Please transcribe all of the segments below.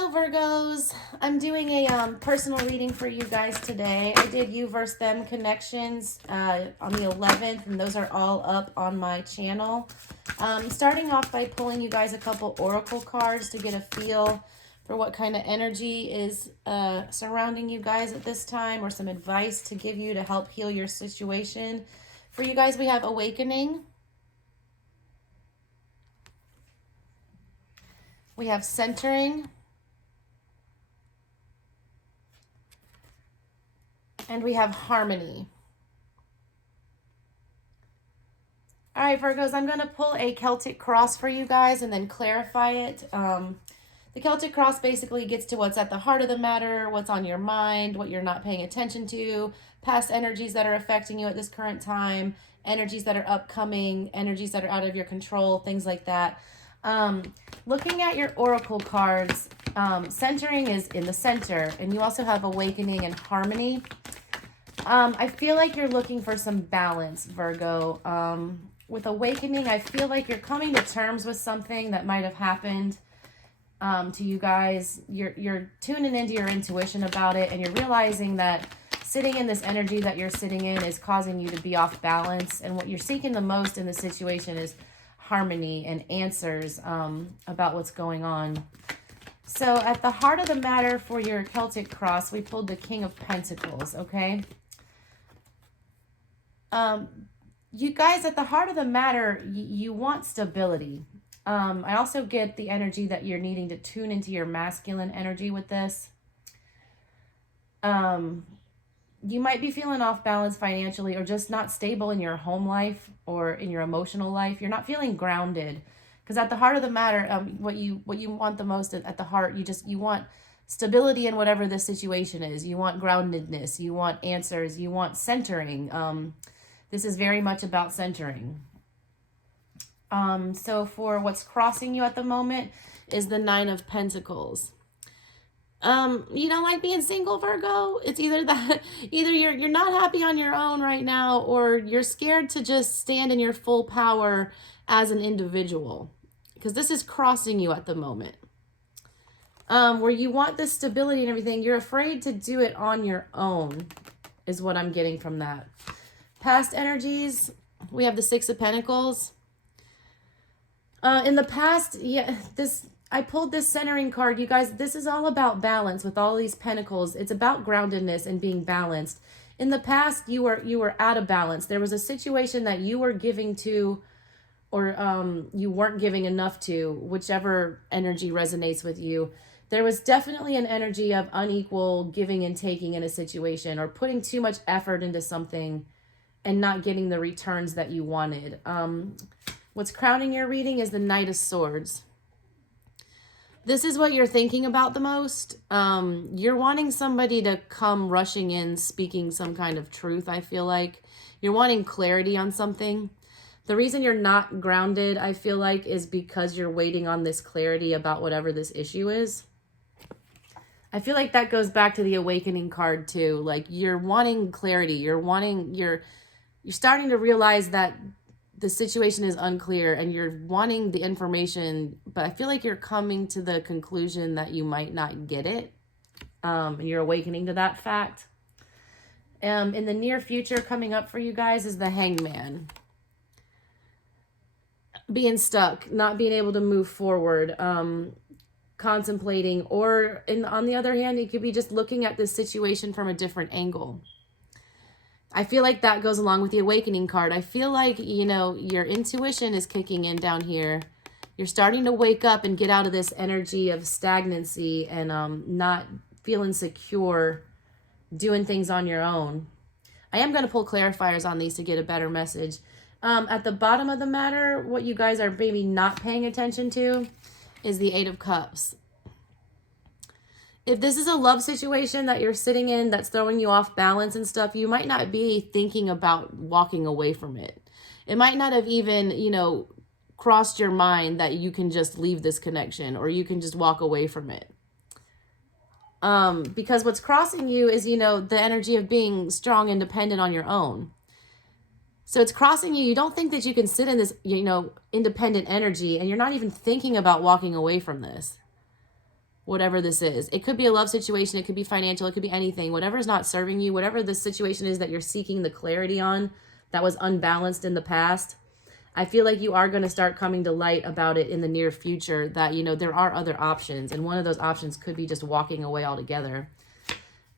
Hello Virgos, I'm doing a personal reading for you guys today. I did you versus them connections on the 11th, and those are all up on my channel. Starting off by pulling you guys a couple oracle cards to get a feel for what kind of energy is surrounding you guys at this time, or some advice to give you to help heal your situation. For you guys, we have awakening. We have centering. And we have harmony. All right, Virgos, I'm going to pull a Celtic Cross for you guys and then clarify it. The Celtic Cross basically gets to what's at the heart of the matter, what's on your mind, what you're not paying attention to, past energies that are affecting you at this current time, energies that are upcoming, energies that are out of your control, things like that. Looking at your oracle cards, centering is in the center, and you also have awakening and harmony. I feel like you're looking for some balance, Virgo. With awakening, I feel like you're coming to terms with something that might have happened to you guys. You're tuning into your intuition about it, and you're realizing that sitting in this energy that you're sitting in is causing you to be off balance. And what you're seeking the most in the situation is harmony and answers about what's going on. So at the heart of the matter for your Celtic Cross, we pulled the King of Pentacles, okay? You guys, at the heart of the matter, you want stability. I also get the energy that you're needing to tune into your masculine energy with this. You might be feeling off balance financially, or just not stable in your home life or in your emotional life. You're not feeling grounded, because at the heart of the matter, what you want the most at the heart, you want stability in whatever the situation is. You want groundedness. You want answers. You want centering. This is very much about centering. So for what's crossing you at the moment is the Nine of Pentacles. You don't like being single, Virgo? It's either that, either you're not happy on your own right now, or you're scared to just stand in your full power as an individual, because this is crossing you at the moment. Where you want this stability and everything, you're afraid to do it on your own, is what I'm getting from that. Past energies, we have the Six of Pentacles. In the past, I pulled this centering card. You guys, this is all about balance with all these pentacles. It's about groundedness and being balanced. In the past, you were out of balance. There was a situation that you were giving to, or you weren't giving enough to, whichever energy resonates with you. There was definitely an energy of unequal giving and taking in a situation, or putting too much effort into something and not getting the returns that you wanted. What's crowning your reading is the Knight of Swords. This is what you're thinking about the most. You're wanting somebody to come rushing in, speaking some kind of truth, I feel like. You're wanting clarity on something. The reason you're not grounded, I feel like, is because you're waiting on this clarity about whatever this issue is. I feel like that goes back to the awakening card too. Like, you're wanting clarity. You're starting to realize that the situation is unclear, and you're wanting the information, but I feel like you're coming to the conclusion that you might not get it. And you're awakening to that fact. In the near future, coming up for you guys is the Hangman. Being stuck, not being able to move forward, contemplating, or on the other hand, it could be just looking at this situation from a different angle. I feel like that goes along with the awakening card. I feel like, your intuition is kicking in down here. You're starting to wake up and get out of this energy of stagnancy and not feeling secure doing things on your own. I am going to pull clarifiers on these to get a better message. At the bottom of the matter, what you guys are maybe not paying attention to is the Eight of Cups. If this is a love situation that you're sitting in that's throwing you off balance and stuff, you might not be thinking about walking away from it. It might not have even, crossed your mind that you can just leave this connection, or you can just walk away from it. Because what's crossing you is, the energy of being strong, independent on your own. So it's crossing you. You don't think that you can sit in this, independent energy, and you're not even thinking about walking away from this. whatever this is. It could be a love situation. It could be financial. It could be anything. Whatever is not serving you, whatever the situation is that you're seeking the clarity on that was unbalanced in the past, I feel like you are going to start coming to light about it in the near future that, you know, there are other options. And one of those options could be just walking away altogether.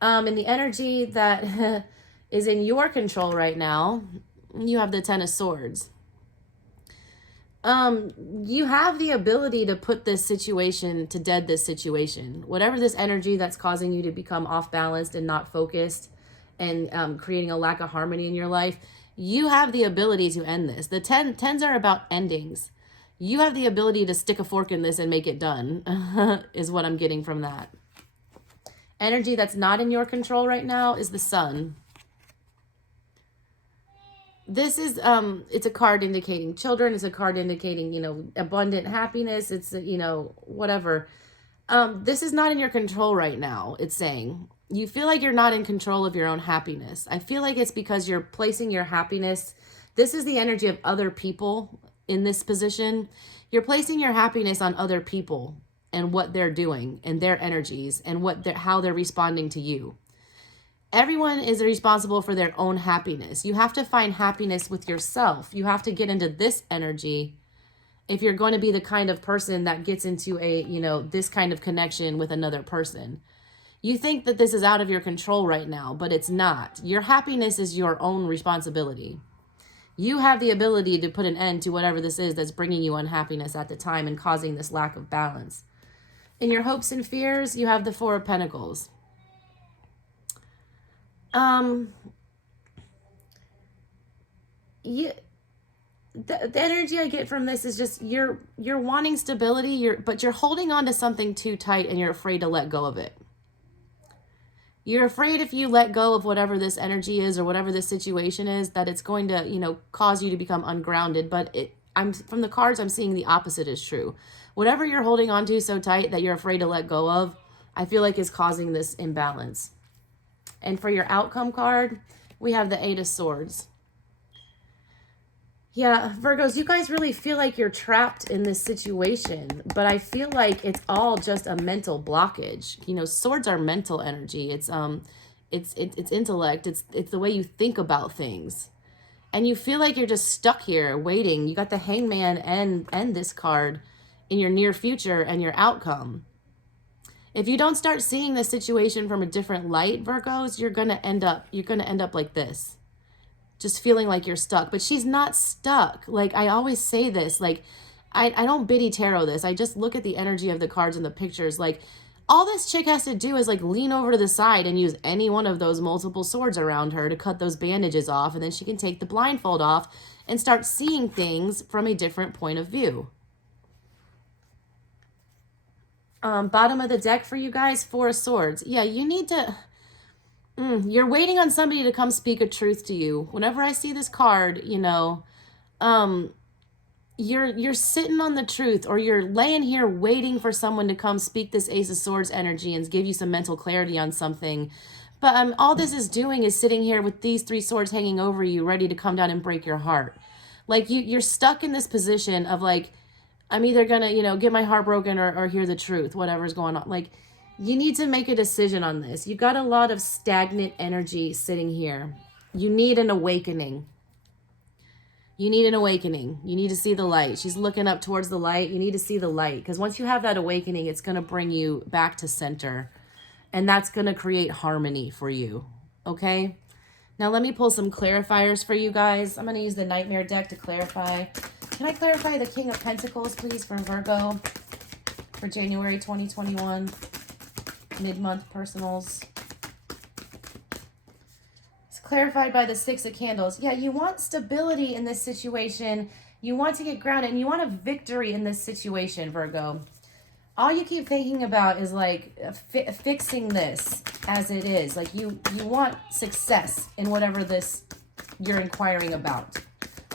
And the energy that is in your control right now, you have the Ten of Swords. You have the ability to put this situation to dead, this situation. Whatever this energy that's causing you to become off balanced and not focused and creating a lack of harmony in your life, you have the ability to end this. The tens are about endings. You have the ability to stick a fork in this and make it done, is what I'm getting from that. Energy that's not in your control right now is the Sun. This is, it's a card indicating children. It's a card indicating, you know, abundant happiness. It's, you know, whatever. This is not in your control right now. It's saying you feel like you're not in control of your own happiness. I feel like it's because you're placing your happiness. This is the energy of other people in this position. You're placing your happiness on other people and what they're doing and their energies and how they're responding to you. Everyone is responsible for their own happiness. You have to find happiness with yourself. You have to get into this energy if you're going to be the kind of person that gets into a, you know, this kind of connection with another person. You think that this is out of your control right now, but it's not. Your happiness is your own responsibility. You have the ability to put an end to whatever this is that's bringing you unhappiness at the time and causing this lack of balance. In your hopes and fears, you have the Four of Pentacles. The energy I get from this is just you're wanting stability, but you're holding on to something too tight and you're afraid to let go of it. You're afraid if you let go of whatever this energy is or whatever this situation is, that it's going to, you know, cause you to become ungrounded. But from the cards, I'm seeing the opposite is true. Whatever you're holding on to so tight that you're afraid to let go of, I feel like is causing this imbalance. And for your outcome card, we have the Eight of Swords. Yeah, Virgos, you guys really feel like you're trapped in this situation, but I feel like it's all just a mental blockage. You know, swords are mental energy. It's intellect. It's the way you think about things. And you feel like you're just stuck here waiting. You got the Hangman and this card in your near future and your outcome. If you don't start seeing the situation from a different light, Virgos, you're going to end up like this. Just feeling like you're stuck. But she's not stuck. Like, I always say this. Like, I don't biddy tarot this. I just look at the energy of the cards and the pictures. Like, all this chick has to do is, like, lean over to the side and use any one of those multiple swords around her to cut those bandages off. And then she can take the blindfold off and start seeing things from a different point of view. Bottom of the deck for you guys, Four of Swords. Yeah, you need to... you're waiting on somebody to come speak a truth to you. Whenever I see this card, you know, you're sitting on the truth, or you're laying here waiting for someone to come speak this Ace of Swords energy and give you some mental clarity on something. But all this is doing is sitting here with these three swords hanging over you, ready to come down and break your heart. Like, you're stuck in this position of, like, I'm either going to, you know, get my heart broken or hear the truth, whatever's going on. Like, you need to make a decision on this. You got a lot of stagnant energy sitting here. You need an awakening. You need an awakening. You need to see the light. She's looking up towards the light. You need to see the light. Because once you have that awakening, it's going to bring you back to center. And that's going to create harmony for you. Okay? Now let me pull some clarifiers for you guys. I'm going to use the Nightmare deck to clarify. Can I clarify the King of Pentacles, please, for Virgo for January 2021? Mid-month personals. It's clarified by the Six of Candles. Yeah, you want stability in this situation. You want to get grounded, and you want a victory in this situation, Virgo. All you keep thinking about is, like, fixing this as it is. Like, you want success in whatever this you're inquiring about.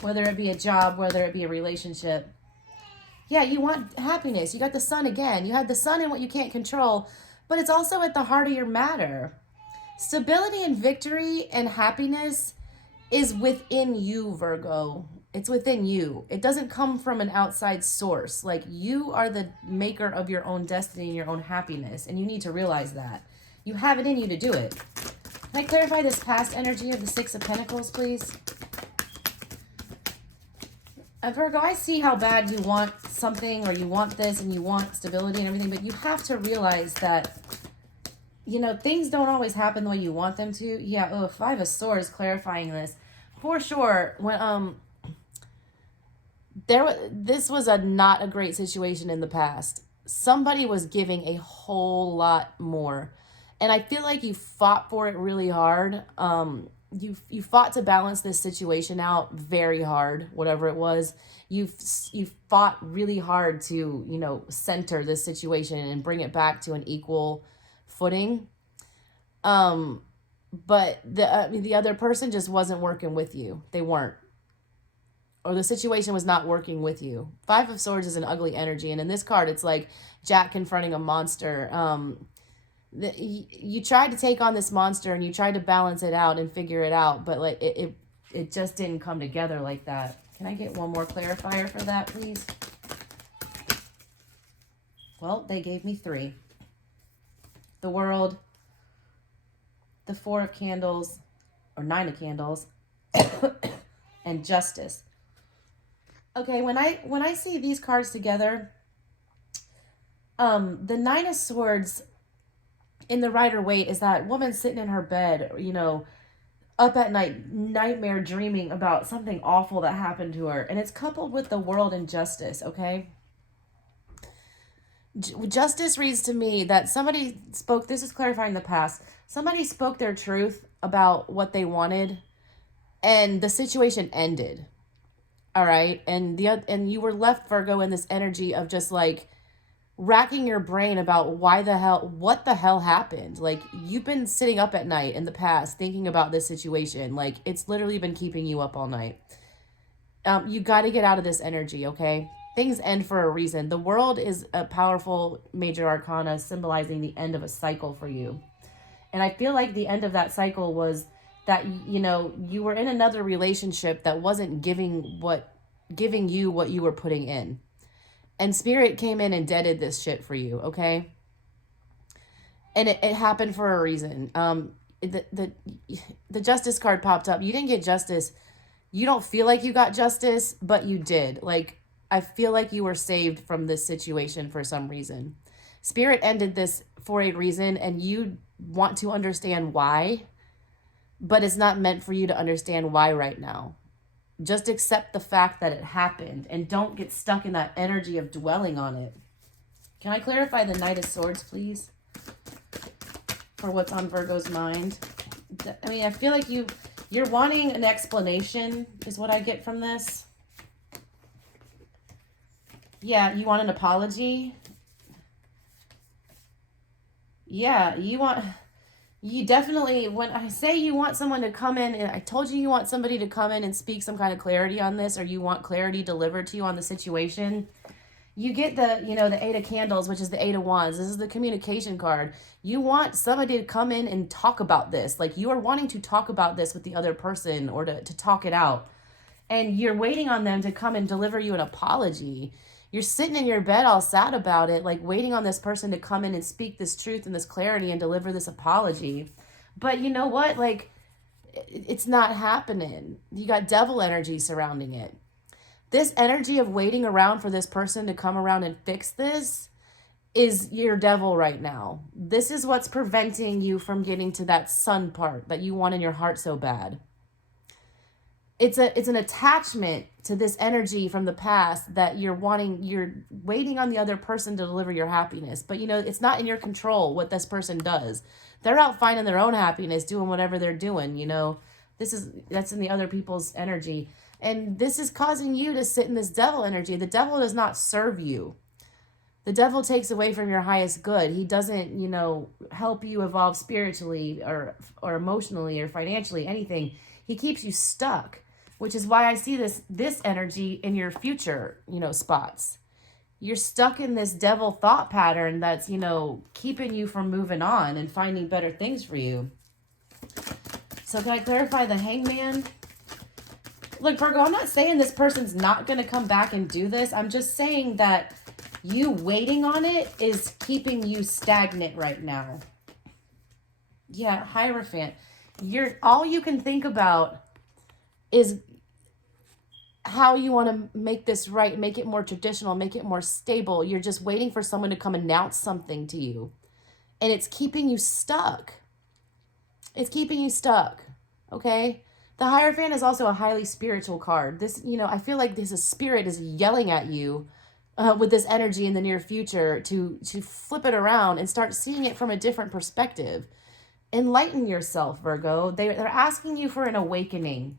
Whether it be a job, whether it be a relationship. Yeah, you want happiness. You got the Sun again. You had the Sun in what you can't control, but it's also at the heart of your matter. Stability and victory and happiness is within you, Virgo. It's within you. It doesn't come from an outside source. Like, you are the maker of your own destiny and your own happiness. And you need to realize that. You have it in you to do it. Can I clarify this past energy of the Six of Pentacles, please? Virgo, I see how bad you want something, or you want this and you want stability and everything, but you have to realize that, you know, things don't always happen the way you want them to. Yeah, oh, Five of Swords clarifying this. For sure, when this was not a great situation in the past. Somebody was giving a whole lot more. And I feel like you fought for it really hard. You fought to balance this situation out very hard, whatever it was. You fought really hard to, you know, center this situation and bring it back to an equal footing. But the other person just wasn't working with you. They weren't. Or the situation was not working with you. Five of Swords is an ugly energy. And in this card, it's like Jack confronting a monster. You tried to take on this monster and you tried to balance it out and figure it out. But like it just didn't come together like that. Can I get one more clarifier for that, please? Well, they gave me 3. The World, the 4 of Candles, or 9 of Candles, and Justice. Okay, when I see these cards together, the 9 of Swords in the Rider-Waite is that woman sitting in her bed, you know, up at night, nightmare dreaming about something awful that happened to her. And it's coupled with the World and Justice, okay? Justice reads to me that somebody spoke, this is clarifying the past, somebody spoke their truth about what they wanted, and the situation ended. All right. And you were left, Virgo, in this energy of just like racking your brain about what the hell happened. Like, you've been sitting up at night in the past thinking about this situation. Like, it's literally been keeping you up all night. You got to get out of this energy. Okay. Things end for a reason. The World is a powerful major arcana symbolizing the end of a cycle for you. And I feel like the end of that cycle was that, you know, you were in another relationship that wasn't giving you what you were putting in. And Spirit came in and deaded this shit for you, okay? And it happened for a reason. The Justice card popped up. You didn't get justice. You don't feel like you got justice, but you did. Like, I feel like you were saved from this situation for some reason. Spirit ended this for a reason, and you want to understand why. But it's not meant for you to understand why right now. Just accept the fact that it happened and don't get stuck in that energy of dwelling on it. Can I clarify the Knight of Swords, please? For what's on Virgo's mind. I mean, I feel like you're wanting an explanation is what I get from this. Yeah, you want an apology? Yeah, you definitely, when I say you want someone to come in, and I told you want somebody to come in and speak some kind of clarity on this, or you want clarity delivered to you on the situation, you get the 8 of Candles, which is the 8 of Wands. This is the communication card. You want somebody to come in and talk about this. Like, you are wanting to talk about this with the other person, or to talk it out. And you're waiting on them to come and deliver you an apology. You're sitting in your bed all sad about it, like waiting on this person to come in and speak this truth and this clarity and deliver this apology. But you know what? Like, it's not happening. You got devil energy surrounding it. This energy of waiting around for this person to come around and fix this is your devil right now. This is what's preventing you from getting to that sun part that you want in your heart so bad. It's an attachment to this energy from the past that you're waiting on the other person to deliver your happiness. But you know, it's not in your control what this person does. They're out finding their own happiness, doing whatever they're doing, you know. That's in the other people's energy. And this is causing you to sit in this devil energy. The devil does not serve you. The devil takes away from your highest good. He doesn't, you know, help you evolve spiritually or emotionally or financially, anything. He keeps you stuck. Which is why I see this energy in your future, you know, spots. You're stuck in this devil thought pattern that's, you know, keeping you from moving on and finding better things for you. So can I clarify the Hangman? Look, Virgo, I'm not saying this person's not going to come back and do this. I'm just saying that you waiting on it is keeping you stagnant right now. Yeah, Hierophant. All you can think about is how you want to make this right, make it more traditional, make it more stable. You're just waiting for someone to come announce something to you. And it's keeping you stuck. It's keeping you stuck. Okay? The Hierophant is also a highly spiritual card. This, I feel like this spirit is yelling at you with this energy in the near future to flip it around and start seeing it from a different perspective. Enlighten yourself, Virgo. They're asking you for an awakening.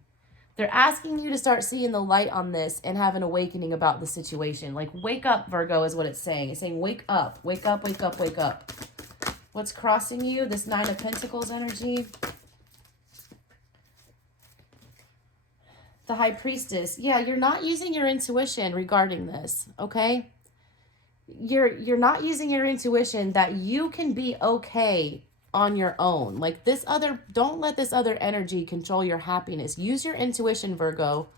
They're asking you to start seeing the light on this and have an awakening about the situation. Like, wake up, Virgo, is what it's saying. It's saying, wake up, wake up, wake up, wake up. What's crossing you? This Nine of Pentacles energy. The High Priestess. Yeah, you're not using your intuition regarding this, okay? You're not using your intuition that you can be okay on your own. Like don't let this other energy control your happiness. Use your intuition, Virgo.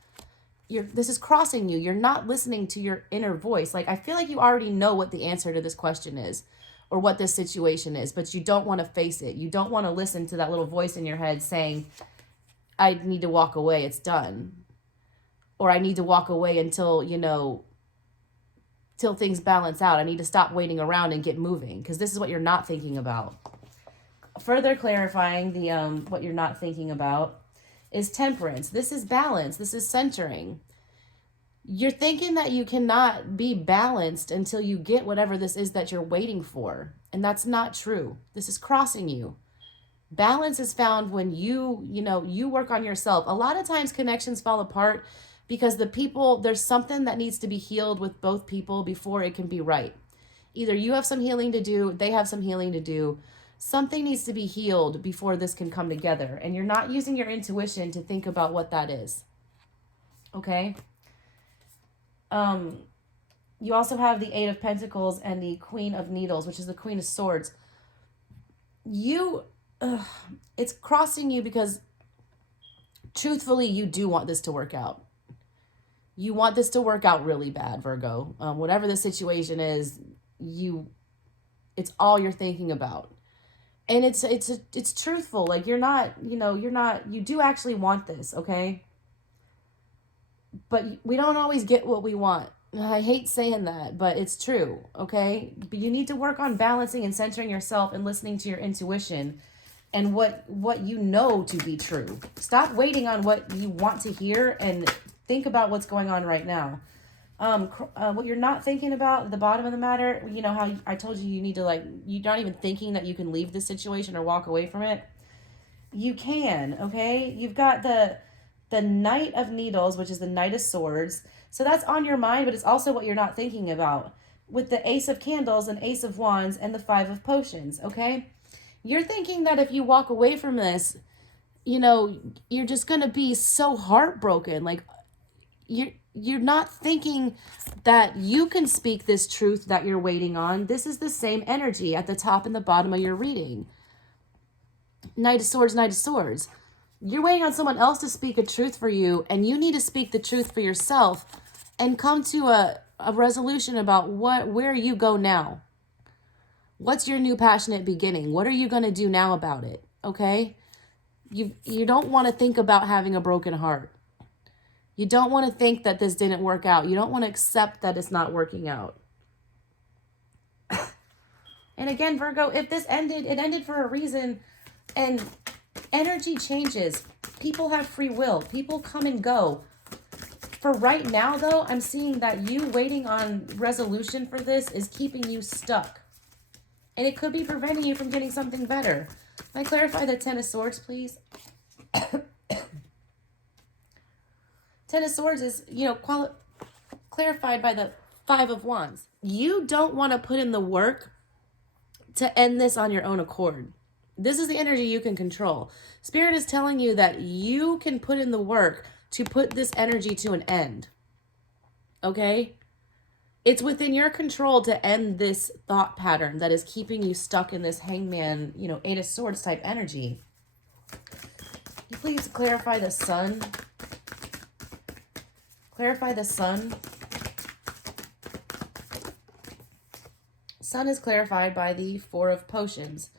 This is crossing you. You're not listening to your inner voice. Like, I feel like you already know what the answer to this question is or what this situation is, but you don't want to face it. You don't want to listen to that little voice in your head saying, I need to walk away. It's done. Or I need to walk away until, till things balance out. I need to stop waiting around and get moving, because this is what you're not thinking about. Further clarifying the what you're not thinking about is Temperance. This is balance. This is centering. You're thinking that you cannot be balanced until you get whatever this is that you're waiting for. And that's not true. This is crossing you. Balance is found when you work on yourself. A lot of times connections fall apart because there's something that needs to be healed with both people before it can be right. Either you have some healing to do, they have some healing to do. Something needs to be healed before this can come together. And you're not using your intuition to think about what that is. Okay? You also have the Eight of Pentacles and the Queen of Needles, which is the Queen of Swords. It's crossing you because truthfully, you do want this to work out. You want this to work out really bad, Virgo. Whatever the situation is, it's all you're thinking about. And it's truthful. Like, you do actually want this, okay? But we don't always get what we want. I hate saying that, but it's true, okay? But you need to work on balancing and centering yourself and listening to your intuition and what you know to be true. Stop waiting on what you want to hear and think about what's going on right now. What you're not thinking about at the bottom of the matter, how I told you you need to, you're not even thinking that you can leave this situation or walk away from it. You can, okay? You've got the Knight of Needles, which is the Knight of Swords. So that's on your mind, but it's also what you're not thinking about. With the Ace of Candles and Ace of Wands and the Five of Potions, okay? You're thinking that if you walk away from this, you're just going to be so heartbroken. Like, you're not thinking that you can speak this truth that you're waiting on. This is the same energy at the top and the bottom of your reading. Knight of Swords, Knight of Swords. You're waiting on someone else to speak a truth for you, and you need to speak the truth for yourself and come to a resolution about where you go now. What's your new passionate beginning? What are you going to do now about it? Okay? You don't want to think about having a broken heart. You don't want to think that this didn't work out. You don't want to accept that it's not working out. And again, Virgo, if this ended, it ended for a reason. And energy changes. People have free will. People come and go. For right now, though, I'm seeing that you waiting on resolution for this is keeping you stuck. And it could be preventing you from getting something better. Can I clarify the Ten of Swords, please? Ten of Swords is, clarified by the Five of Wands. You don't want to put in the work to end this on your own accord. This is the energy you can control. Spirit is telling you that you can put in the work to put this energy to an end. Okay? It's within your control to end this thought pattern that is keeping you stuck in this Hangman, Eight of Swords type energy. Can you please clarify the Sun? Clarify the Sun. Sun is clarified by the Four of Potions.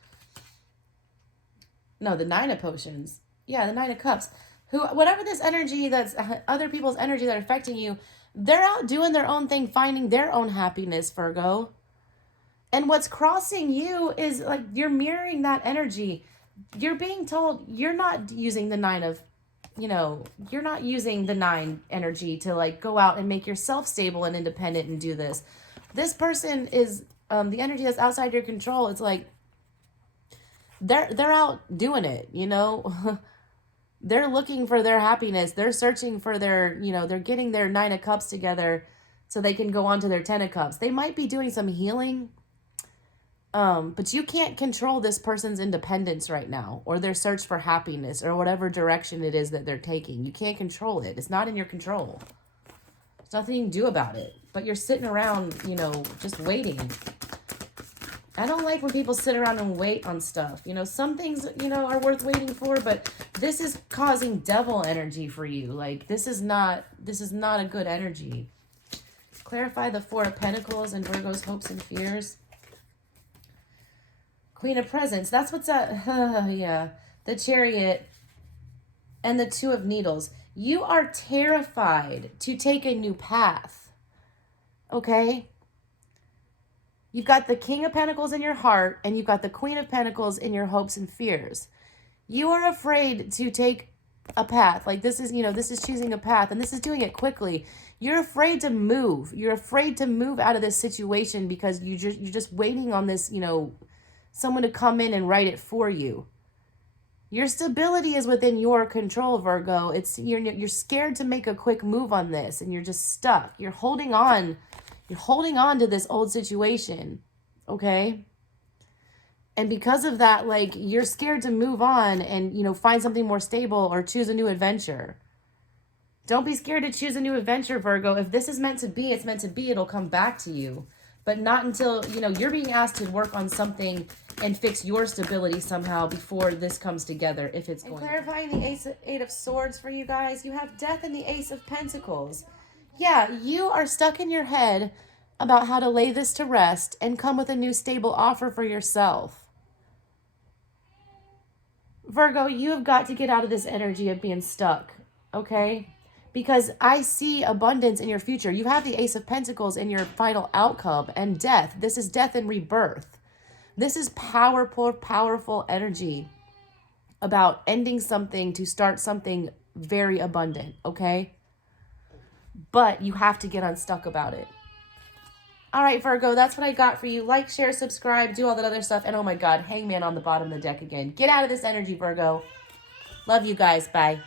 No, the Nine of Potions. Yeah, the Nine of Cups. Whatever this energy that's other people's energy that are affecting you, they're out doing their own thing, finding their own happiness, Virgo. And what's crossing you is like you're mirroring that energy. You're being told you're not using the Nine of, you're not using the Nine energy to like go out and make yourself stable and independent and do this. This person is the energy that's outside your control. It's like they're out doing it, They're looking for their happiness. They're searching for their, they're getting their Nine of Cups together so they can go on to their Ten of Cups. They might be doing some healing, but you can't control this person's independence right now or their search for happiness or whatever direction it is that they're taking. You can't control it. It's not in your control. There's nothing you can do about it, but you're sitting around, just waiting. I don't like when people sit around and wait on stuff. Some things, are worth waiting for, but this is causing devil energy for you. Like, this is not a good energy. Clarify the Four of Pentacles and Virgo's hopes and fears. Queen of Presents. That's what's at, yeah. The Chariot and the Two of Needles. You are terrified to take a new path. Okay? You've got the King of Pentacles in your heart, and you've got the Queen of Pentacles in your hopes and fears. You are afraid to take a path. Like this is, this is choosing a path, and this is doing it quickly. You're afraid to move. You're afraid to move out of this situation because you're just waiting on this, someone to come in and write it for you. Your stability is within your control, Virgo. You're scared to make a quick move on this, and you're just stuck. You're holding on. You're holding on to this old situation, okay? And because of that, like, you're scared to move on and, find something more stable or choose a new adventure. Don't be scared to choose a new adventure, Virgo. If this is meant to be, it's meant to be. It'll come back to you. But not until, you're being asked to work on something and fix your stability somehow before this comes together, if it's going to. And clarifying the Eight of Swords for you guys, you have Death and the Ace of Pentacles. Yeah, you are stuck in your head about how to lay this to rest and come with a new stable offer for yourself. Virgo, you have got to get out of this energy of being stuck, okay? Because I see abundance in your future. You have the Ace of Pentacles in your final outcome and death. This is death and rebirth. This is powerful, powerful energy about ending something to start something very abundant, okay? But you have to get unstuck about it. All right, Virgo, that's what I got for you. Like, share, subscribe, do all that other stuff. And oh my God, Hangman on the bottom of the deck again. Get out of this energy, Virgo. Love you guys. Bye.